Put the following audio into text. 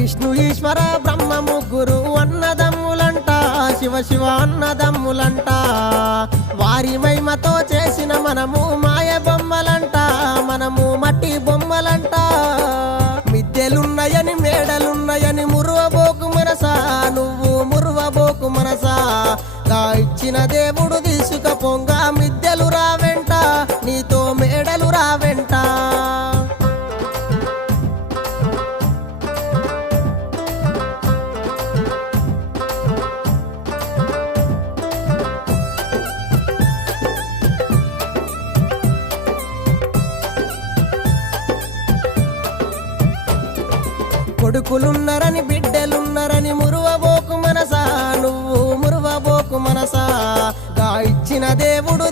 విష్ణు ఈశ్వర బ్రహ్మ ముగ్గురు అన్నదమ్ములంట, శివ శివ అన్నదమ్ములంట. వారి మహిమతో చేసిన మనము మాయ బొమ్మలంట, మనము మట్టి బొమ్మలంట. మిద్దెలున్నాయని మేడలున్నాయని మురువబోకు మనసా, నువ్వు మురువబోకు మనసా. గా ఇచ్చిన దేవుడు తీసుకపోంగా మిద్దెలు రావెంట, నీతో మేడలు రావెంట. కొడుకులున్నరని బిడ్డలున్నరని మురువబోకు మనసా, నువ్వు మురువబోకు మనసా. గా ఇచ్చిన దేవుడు